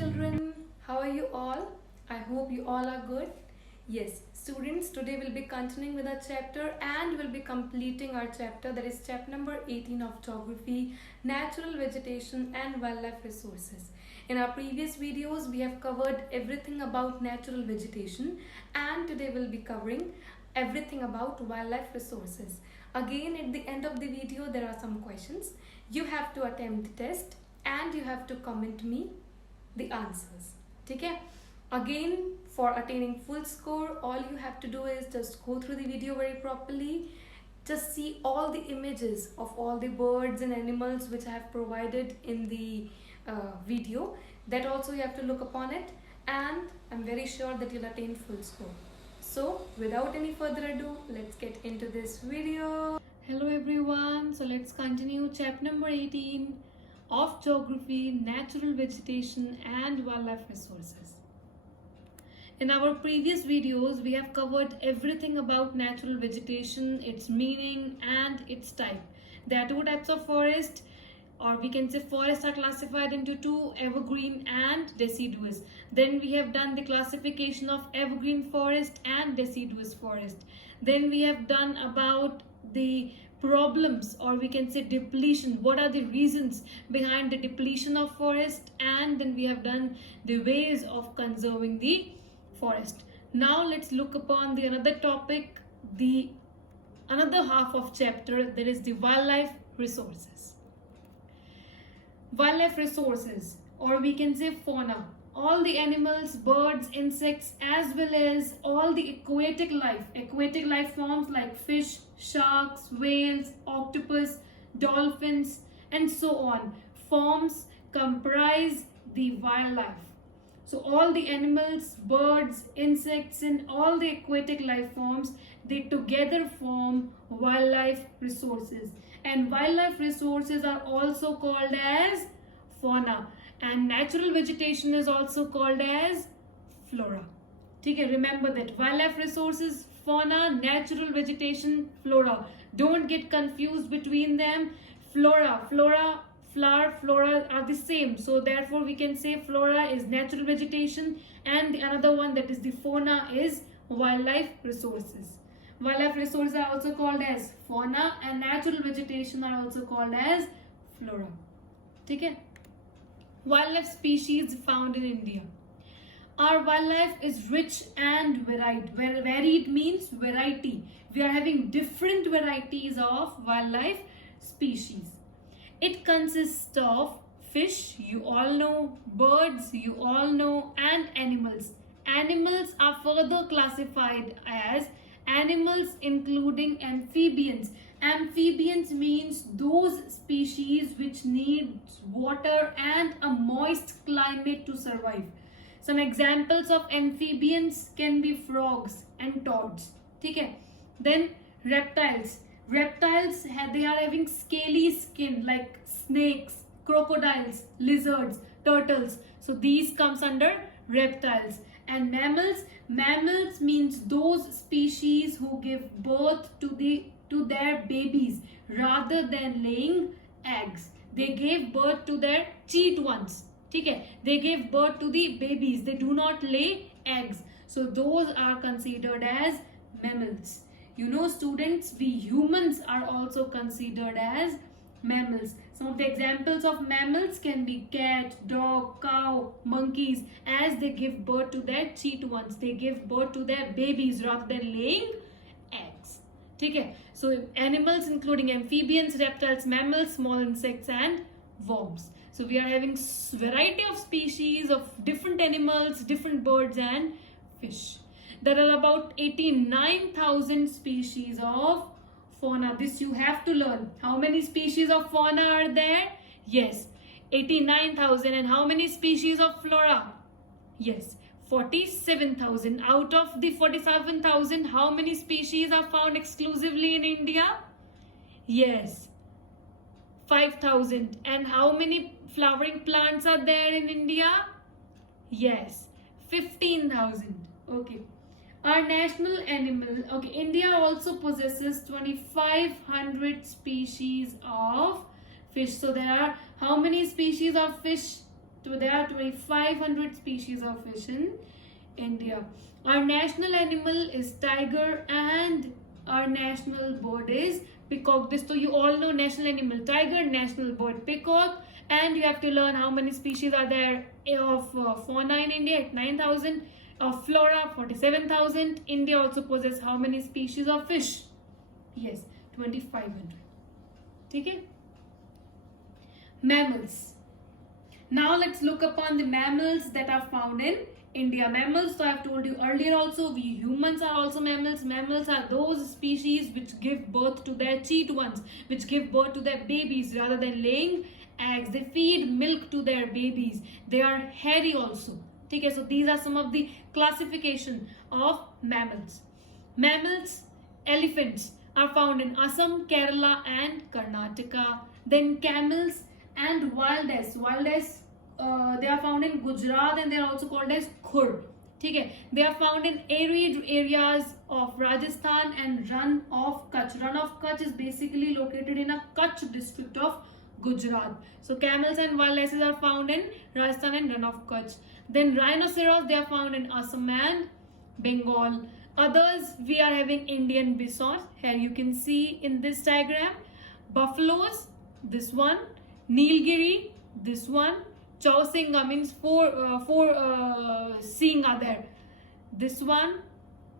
children, how are you all? I hope you all are good. Yes, students, today we'll be continuing with our chapter and we'll be completing our chapter, that is chapter number 18 of Geography, Natural Vegetation and Wildlife Resources. In our previous videos, we have covered everything about natural vegetation, and today we'll be covering everything about wildlife resources. Again, at the end of the video, there are some questions. You have to attempt the test and you have to comment me the answers. Okay? Again, for attaining full score, all you have to do is just go through the video very properly. Just see all the images of all the birds and animals which I have provided in the video. That also you have to look upon it, and I'm very sure that you'll attain full score. So without any further ado, let's get into this video. Hello everyone, so let's continue chapter number 18 of Geography, Natural Vegetation and Wildlife Resources. In our previous videos, we have covered everything about natural vegetation, its meaning and its type. There are two types of forest, or we can say forests are classified into two, evergreen and deciduous. Then we have done the classification of evergreen forest and deciduous forest. Then we have done about the problems, or we can say depletion, what are the reasons behind the depletion of forest, and then we have done the ways of conserving the forest. Now let's look upon the another topic, the another half of chapter, that is the wildlife resources. Wildlife resources, or we can say fauna, all the animals, birds, insects, as well as all the aquatic life forms like fish, sharks, whales, octopus, dolphins, and so on, comprise the wildlife. So all the animals, birds, insects, and all the aquatic life forms, they together form wildlife resources. And wildlife resources are also called as fauna, and natural vegetation is also called as flora. Okay, remember that wildlife resources, fauna, natural vegetation, flora. Don't get confused between them. Flora, flower, flora are the same. So therefore we can say flora is natural vegetation, and the another one, that is the fauna, is wildlife resources. Wildlife resources are also called as fauna, and natural vegetation are also called as flora. Okay? Wildlife species found in India. Our wildlife is rich and varied. Varied means variety. We are having different varieties of wildlife species. It consists of fish, you all know, birds, you all know, and animals. Animals are further classified as animals including amphibians. Amphibians means those species which need water and a moist climate to survive. Some examples of amphibians can be frogs and toads. Okay? Then reptiles. Reptiles, they are having scaly skin like snakes, crocodiles, lizards, turtles. So these comes under reptiles. And mammals. Mammals means those species who give birth to their babies rather than laying eggs. They gave birth to their cheat ones. Okay? They gave birth to the babies. They do not lay eggs. So those are considered as mammals. You know, students, we humans are also considered as mammals. Some of the examples of mammals can be cat, dog, cow, monkeys, as they give birth to their cheat ones. They give birth to their babies rather than laying eggs. Okay? So animals including amphibians, reptiles, mammals, small insects, and worms. So we are having variety of species of different animals, different birds, and fish. There are about 89,000 species of fauna. This you have to learn. How many species of fauna are there? Yes, 89,000. And how many species of flora? Yes, 47,000. Out of the 47,000, how many species are found exclusively in India? Yes, 5,000. And how many flowering plants are there in India? Yes, 15,000. Okay. Our national animal, okay, India also possesses 2,500 species of fish. So there are how many species of fish There are 2,500 species of fish in India. Our national animal is tiger and our national bird is peacock. This, so you all know national animal tiger, national bird peacock, and you have to learn how many species are there of fauna in India at 9,000, of flora 47,000. India also possesses how many species of fish? Yes, 2,500. Okay. Mammals. Now let's look upon the mammals that are found in India. Mammals, so I have told you earlier also, we humans are also mammals. Mammals are those species which give birth to their cheat ones, which give birth to their babies rather than laying eggs. They feed milk to their babies. They are hairy also. Okay, so these are some of the classification of mammals. Mammals, elephants are found in Assam, Kerala and Karnataka. Then camels and wild ass. They are found in Gujarat and they are also called as khur. Okay, they are found in arid areas of Rajasthan and Rann of Kutch. Rann of Kutch is basically located in a Kutch district of Gujarat. So camels and wild asses are found in Rajasthan and Rann of Kutch. Then rhinoceros, they are found in Assam and Bengal. Others, we are having Indian bison. Here you can see in this diagram. Buffaloes, this one. Nilgiri, this one. Chausinga means four seeing are there. This one,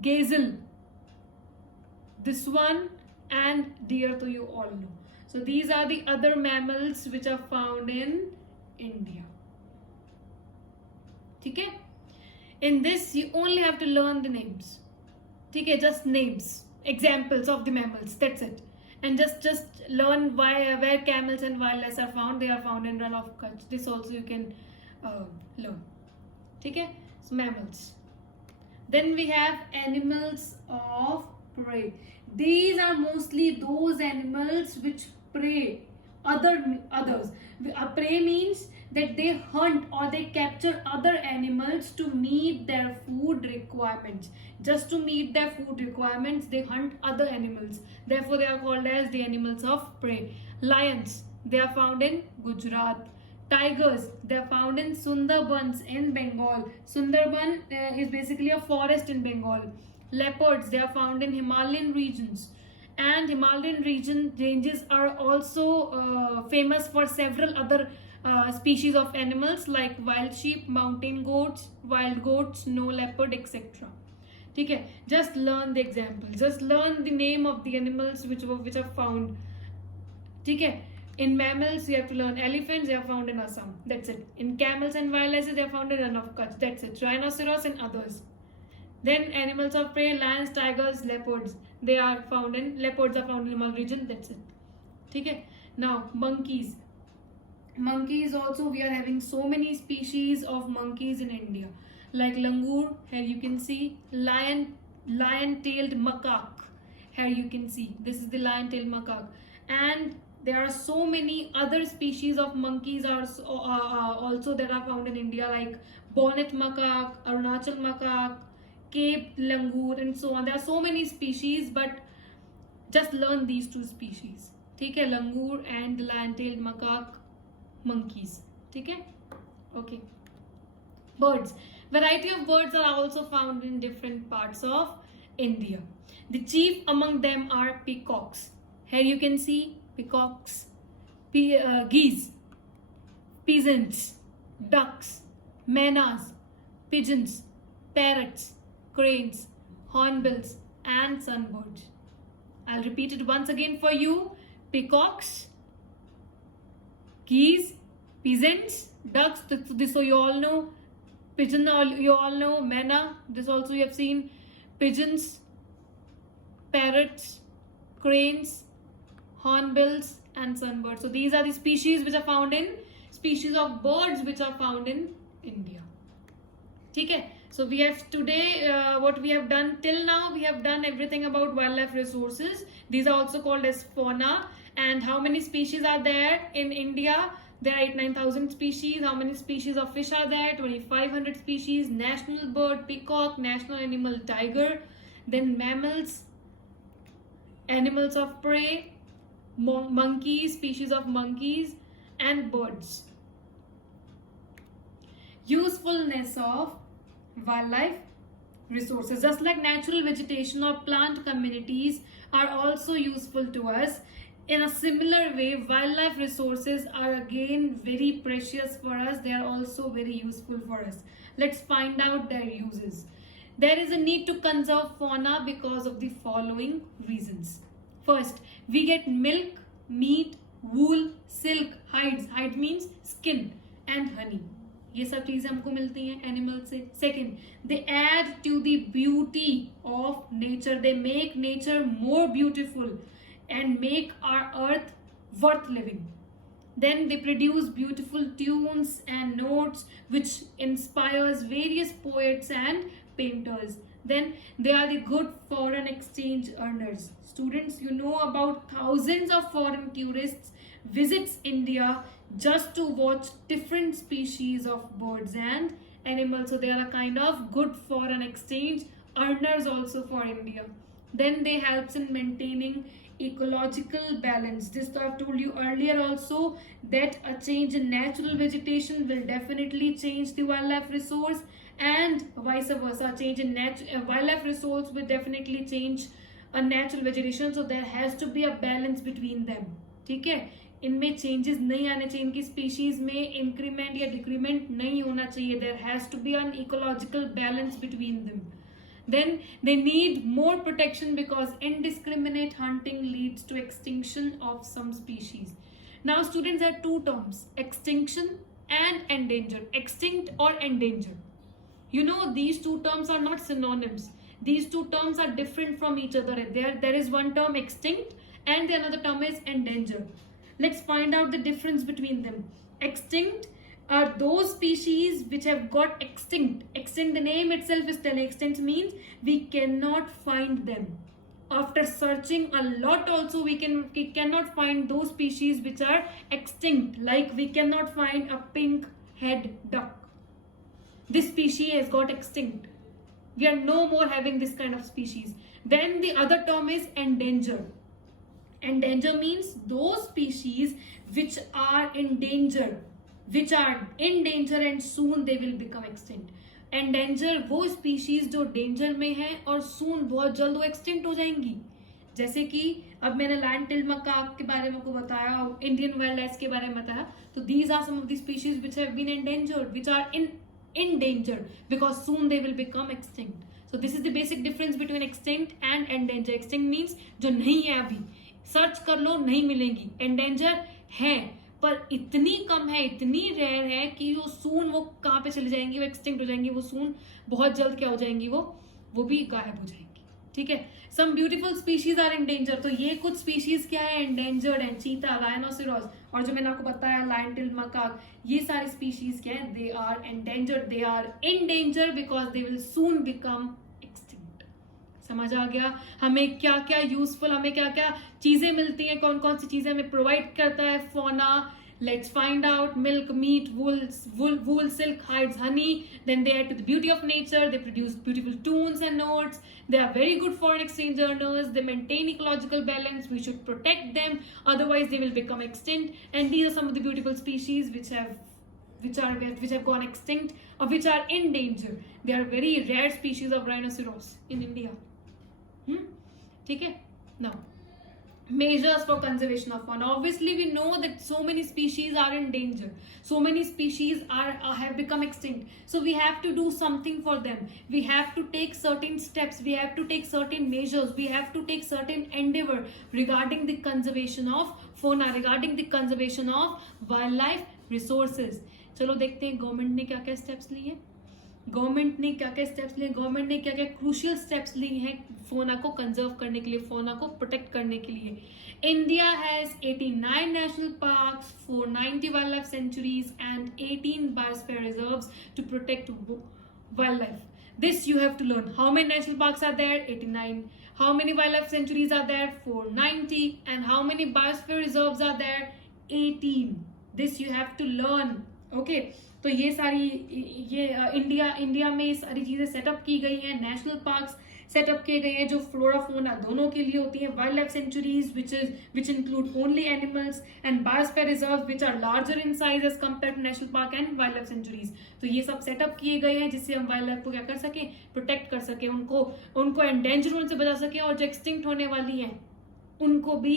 gazelle, this one, and deer, so you all know. So these are the other mammals which are found in India. Okay? In this, you only have to learn the names. Okay, just names, examples of the mammals. That's it. And just learn where camels and wildlife are found. They are found in Rann of Kutch. This also you can learn. Okay? So mammals. Then we have animals of prey. These are mostly those animals which prey others. Prey means that they hunt or they capture other animals to meet their food requirements. Just to meet their food requirements, they hunt other animals. Therefore, they are called as the animals of prey. Lions, they are found in Gujarat. Tigers, they are found in Sundarbans in Bengal. Sundarban is basically a forest in Bengal. Leopards, they are found in Himalayan regions. And Himalayan ranges are also famous for several other species of animals like wild sheep, mountain goats, wild goats, snow leopard, etc. Okay, just learn the examples. Just learn the name of the animals which are found. Okay, in mammals you have to learn elephants. They are found in Assam. That's it. In camels and wildlife they are found in Rann of Kutch. That's it. Rhinoceros and others. Then animals of prey: lions, tigers, leopards. Leopards are found in Himalayan region. That's it. Okay. Now monkeys. Monkeys also, we are having so many species of monkeys in India, like langur. Here you can see lion-tailed macaque. Here you can see this is the lion-tailed macaque, and there are so many other species of monkeys also that are found in India, like bonnet macaque, Arunachal macaque, Cape langur, and so on. There are so many species, but just learn these two species. Okay, langur and lion-tailed macaque. Monkeys. Okay. Birds. Variety of birds are also found in different parts of India. The chief among them are peacocks. Here you can see peacocks, geese, peasants, ducks, menas, pigeons, parrots, cranes, hornbills, and sunbirds. I'll repeat it once again for you. Peacocks, geese, peasants, ducks, this so you all know. Pigeon, you all know. Mena, this also you have seen. Pigeons, parrots, cranes, hornbills, and sunbirds. So these are the species which are found in species of birds which are found in India. Okay. So we have today what we have done till now. We have done everything about wildlife resources. These are also called as fauna. And how many species are there in India? There are 9,000 species. How many species of fish are there? 2,500 species. National bird peacock, national animal tiger. Then mammals, animals of prey, monkeys, species of monkeys, and birds. usefulness of wildlife resources. Just like natural vegetation or plant communities are also useful to us, in a similar way, wildlife resources are again very precious for us. They are also very useful for us. Let's find out their uses. There is a need to conserve fauna because of the following reasons. First, we get milk, meat, wool, silk, hides. Hide means skin, and honey. ये सब चीजें हमको मिलती हैं animal से. Second, they add to the beauty of nature. They make nature more beautiful and make our earth worth living. Then they produce beautiful tunes and notes which inspires various poets and painters. Then they are the good foreign exchange earners. Students, you know about thousands of foreign tourists visits India just to watch different species of birds and animals. So they are a kind of good foreign exchange earners also for India. Then they helps in maintaining ecological balance. This I've told you earlier also, that a change in natural vegetation will definitely change the wildlife resource, and vice versa. Change in wildlife resource will definitely change a natural vegetation. So there has to be a balance between them. ठीक है, इनमें changes नहीं आने चाहिए, इनकी species में increment या decrement नहीं होना चाहिए. There has to be an ecological balance between them. Then they need more protection because indiscriminate hunting leads to extinction of some species. Now students, there are two terms, extinction and endangered. Extinct or endangered. You know, these two terms are not synonyms. These two terms are different from each other. There is one term extinct and the another term is endangered. Let's find out the difference between them. Extinct are those species which have got extinct. Extinct, the name itself is telling. Extinct means we cannot find them. After searching a lot also, we cannot find those species which are extinct. Like we cannot find a pink head duck. This species has got extinct. We are no more having this kind of species. Then the other term is endangered. Endangered means those species which are in danger, which are in danger and soon they will become extinct. Endanger वो species जो danger में है और soon बहुत जल्द वो extinct हो जाएंगी. जैसे कि अब मैंने land-tailed macaque के बारे में आपको बताया, Indian wildlife के बारे में बताया, तो these are some of the species which have been endangered, which are in danger because soon they will become extinct. So this is the basic difference between extinct and endangered. Extinct means जो नहीं है अभी, search कर लो नहीं मिलेंगी. endanger है पर इतनी कम है, इतनी रेयर है कि वो सून वो कहाँ पे चली जाएंगी, वो एक्सटिंक्ट हो जाएंगी, वो सून बहुत जल्द क्या हो जाएंगी, वो भी गायब हो जाएंगी. ठीक है. Some beautiful species are in danger. तो ये कुछ स्पीशीज क्या है, एंडेंजर्ड है. चीता, राइनोसेरोस और जो मैंने आपको बताया लायन-टेल्ड मकाक, ये सारी स्पीशीज क्या है, they are endangered. They are in danger because they will soon become extinct. समझ आ गया हमें क्या क्या यूजफुल, हमें क्या क्या चीजें मिलती हैं, कौन कौन सी चीजें हमें प्रोवाइड करता है fauna. Let's find out. Milk, meat, wool, silk, hides, honey. Then they add to the beauty of nature. They produce beautiful tunes and notes. They are very good foreign exchange earners. They maintain ecological balance. We should protect them, otherwise they will become extinct. And these are some of the beautiful species which have gone extinct or which are in danger. They are very rare species of rhinoceros in India. ठीक है. Now, measures for conservation of fauna. Obviously we know that so many species are in danger, so many species have become extinct, so we have to do something for them. We have to take certain steps, we have to take certain measures, we have to take certain endeavor regarding the conservation of fauna, regarding the conservation of wildlife resources. चलो देखते हैं government ने क्या क्या steps लिए. Government ने क्या क्या स्टेप्स लिए, गवर्नमेंट ने क्या क्या क्रूशियल स्टेप्स लिए हैं फोना को कंजर्व करने के लिए, फोना को प्रोटेक्ट करने के लिए. India has 89 national parks, 490 wild life sanctuaries and 18 biosphere reserves to protect wildlife. This you have to learn. How many national parks are there? 89. How many wildlife sanctuaries are there? 490. And how many biosphere reserves are there? 18. This you have to learn. Okay. तो ये सारी India में ये सारी चीजें setup की गई हैं. नेशनल पार्क्स सेटअप किए गए हैं जो फ्लोरा फोना दोनों के लिए होती हैं, wild life sanctuaries which include only animals, and biosphere reserve which are larger in size as compared to national park and wild life sanctuaries. तो ये सब सेटअप किए गए हैं जिससे हम वाइल्ड लाइफ को क्या कर सके, प्रोटेक्ट कर सके, उनको एंडेंजर होने से बचा सके, और जो एक्सटिंक्ट होने वाली हैं उनको भी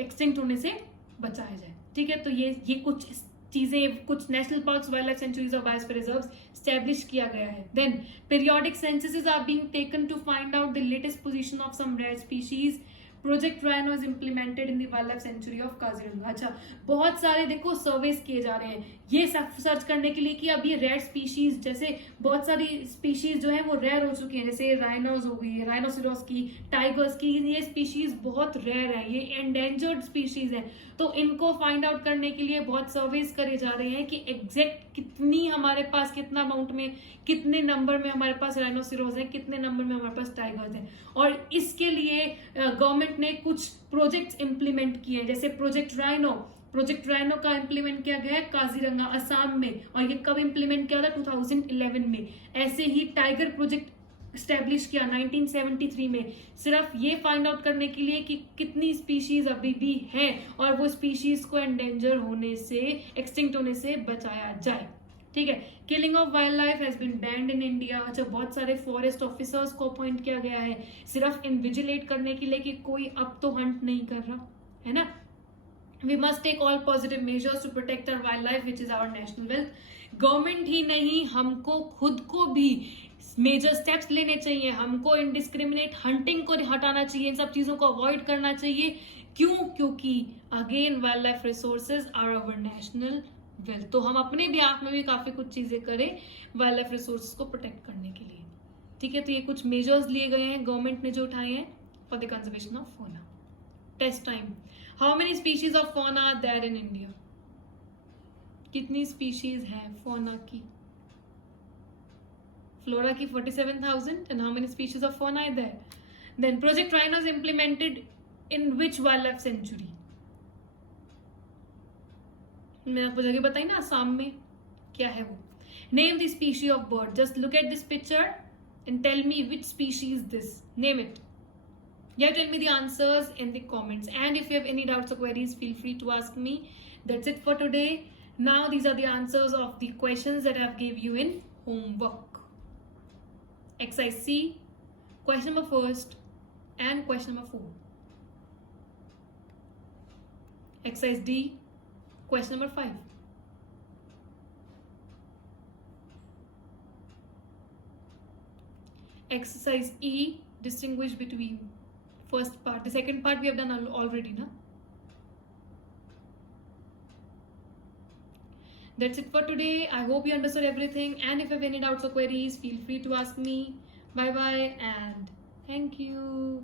एक्सटिंक्ट होने से बचाया जाए। ठीक है, तो ये कुछ चीजें, कुछ national parks, wild life sanctuaries और बायोस्फीयर रिजर्व्स स्टैब्लिश किया गया है। Then periodic censuses are being taken to find out the latest position of some rare species. Project rhino is implemented in the wild life sanctuary of Kaziranga. अच्छा, बहुत सारे देखो सर्वेस किए जा रहे हैं ये सर्च करने के लिए कि अब ये रेयर स्पीशीज, जैसे बहुत सारी स्पीशीज जो है वो रेयर हो चुकी हैं, जैसे राइनोज हो गई, राइनोसिरोस की, टाइगर्स की, ये स्पीशीज बहुत रेयर है, ये एंडेंजर्ड स्पीशीज है। तो इनको फाइंड आउट करने के लिए बहुत सर्वेस करे जा रहे हैं कि एग्जैक्ट कितनी हमारे पास, कितना अमाउंट में, कितने नंबर में हमारे पास राइनोसिरोस है, कितने नंबर में हमारे पास टाइगर्स हैं। और इसके लिए गवर्नमेंट ने कुछ प्रोजेक्ट्स इंप्लीमेंट किए हैं, जैसे प्रोजेक्ट राइनो का इंप्लीमेंट किया गया है काजीरंगा असम में, और ये कब इंप्लीमेंट किया था, 2011 में। ऐसे ही टाइगर प्रोजेक्ट स्टैब्लिश किया 1973 में, सिर्फ ये फाइंड आउट करने के लिए कि कितनी स्पीशीज अभी भी हैं और वो स्पीशीज को एंडेंजर होने से, एक्सटिंक्ट होने से बचाया जाए। ठीक है, killing of wildlife has been banned in India. अच्छा, बहुत सारे फॉरेस्ट ऑफिसर्स को अपॉइंट किया गया है सिर्फ इन्विजिलेट करने के लिए कि कोई अब तो हंट नहीं कर रहा है ना। We must take all positive measures to protect our wildlife, which is our national wealth. Government ही नहीं, हमको खुद को भी मेजर स्टेप्स लेने चाहिए। हमको इनडिस्क्रिमिनेट हंटिंग को हटाना चाहिए, इन सब चीजों को अवॉइड करना चाहिए। क्यों? क्योंकि again wildlife resources are our national wealth. तो हम अपने भी आप में भी काफी कुछ चीजें करें वाइल्ड लाइफ रिसोर्सेज को प्रोटेक्ट करने के लिए। ठीक है, तो ये कुछ मेजर्स लिए गए हैं गवर्नमेंट ने जो उठाए हैं for the conservation of fauna. Test time, how many species of fauna are there in India? कितनी स्पीशीज है फौना की? फ्लोरा की 47,000, and how many species of fauna are there? Then Project Rhino is implemented in which wildlife sanctuary? मैंने आपको जगह बताई ना, असम में। क्या है वो? Name the species of bird. Just look at this picture and tell me which species this. Name it. Yeah, tell me the answers in the comments. And if you have any doubts or queries, feel free to ask me. That's it for today. Now these are the answers of the questions that I've gave you in homework. Exercise C, question number 1 and question number 4. Exercise D, question number 5. Exercise E, distinguish between first part. The second part we have done already, na? That's it for today. I hope you understood everything, and if you have any doubts or queries, feel free to ask me. Bye bye and thank you.